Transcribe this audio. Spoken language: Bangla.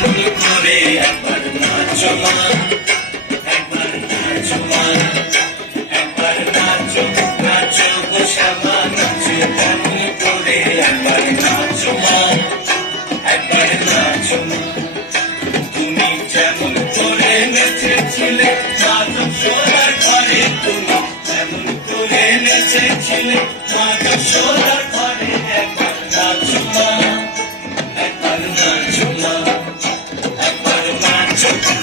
যেমন করে একবার নাচো মা, একবার নাচো মা, একবার নাচো নাচো গো শ্যামা নাচো যেমন করে একবার নাচো মা, একবার নাচো মা। তুমি যেমন করে নেচেছিলে মাধব সোনার ঘরে, তুমি যেমন করে নেচেছিলে মাধব সোনার ঘরে, একবার নাচো মা, একবার নাচো মা, একবার নাচো।